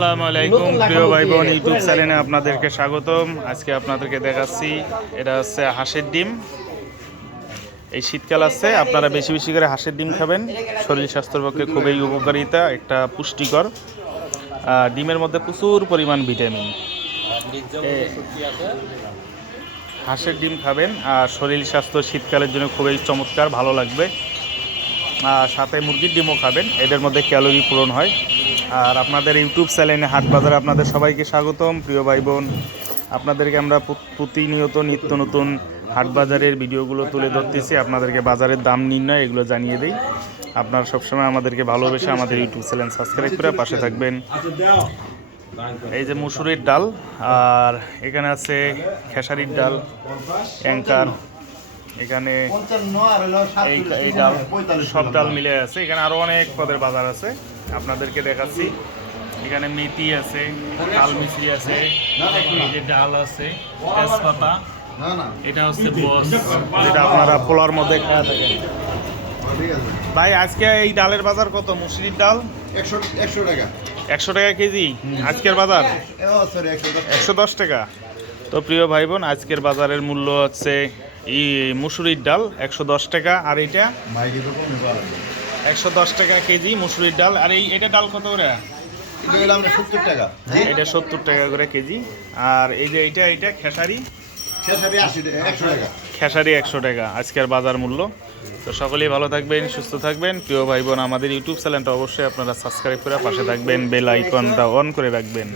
আসসালামু আলাইকুম প্রিয় ভাই বোন, ইউটিউব চ্যানেলে আপনাদেরকে স্বাগতম। আজকে আপনাদেরকে দেখাচ্ছি, এটা হচ্ছে হাঁসের ডিম। এই শীতকাল আছে, আপনারা বেশি বেশি করে হাঁসের ডিম খাবেন। শরীর স্বাস্থ্যের পক্ষে খুবই উপকারিতা, একটা পুষ্টিকর। ডিমের মধ্যে প্রচুর পরিমাণ ভিটামিন। হাঁসের ডিম খাবেন আর শরীর স্বাস্থ্য শীতকালের জন্য খুবই চমৎকার, ভালো লাগবে। সাথে মুরগির ডিমও খাবেন, এদের মধ্যে ক্যালোরি পূরণ হয়। আর আপনাদের ইউটিউব চ্যানেলে হাট বাজারে আপনাদের সবাইকে স্বাগতম প্রিয় ভাই বোন। আপনাদেরকে আমরা প্রতিনিয়ত নিত্য নতুন হাট বাজারের ভিডিওগুলো তুলে ধরতেছি, আপনাদেরকে বাজারের দাম নির্ণয় এগুলো জানিয়ে দিই। আপনারা সবসময় আমাদেরকে ভালোবেসে আমাদের ইউটিউব চ্যানেল সাবস্ক্রাইব করে পাশে থাকবেন। এই যে মুসুরির ডাল, আর এখানে আছে খেসারির ডাল, অ্যাঙ্কার, এখানে এই ডাল, সব ডাল মিলে আছে। এখানে আরও অনেক পদের বাজার আছে, আপনাদেরকে দেখাচ্ছি। এখানে মেথি আছে, তাল মিশ্রি আছে, এই যে ডাল আছে, তেজপাতা, এটা হচ্ছে বস, যেটা আপনারা পোলার মধ্যে খাওয়া থাকেন। ভাই আজকে এই ডালের বাজার কত? মুসুরির ডাল 100 টাকা। 100 টাকা কেজি আজকের বাজার, 110 টাকা। তো প্রিয় ভাই বোন, আজকের বাজারের মূল্য হচ্ছে এই মুসুরির ডাল 110 টাকা, আর এটা 110 টাকা কেজি মুসুরির ডাল। আর এটা ডাল কত করে? এটা 70 টাকা করে কেজি। আর এই যে এটা খেসারি, খেসারি 100 টাকা আজকের বাজার মূল্য। তো সকলেই ভালো থাকবেন, সুস্থ থাকবেন প্রিয় ভাই বোন। আমাদের ইউটিউব চ্যানেলটা অবশ্যই আপনারা সাবস্ক্রাইব করে পাশে থাকবেন, বেল আইকনটা অন করে রাখবেন।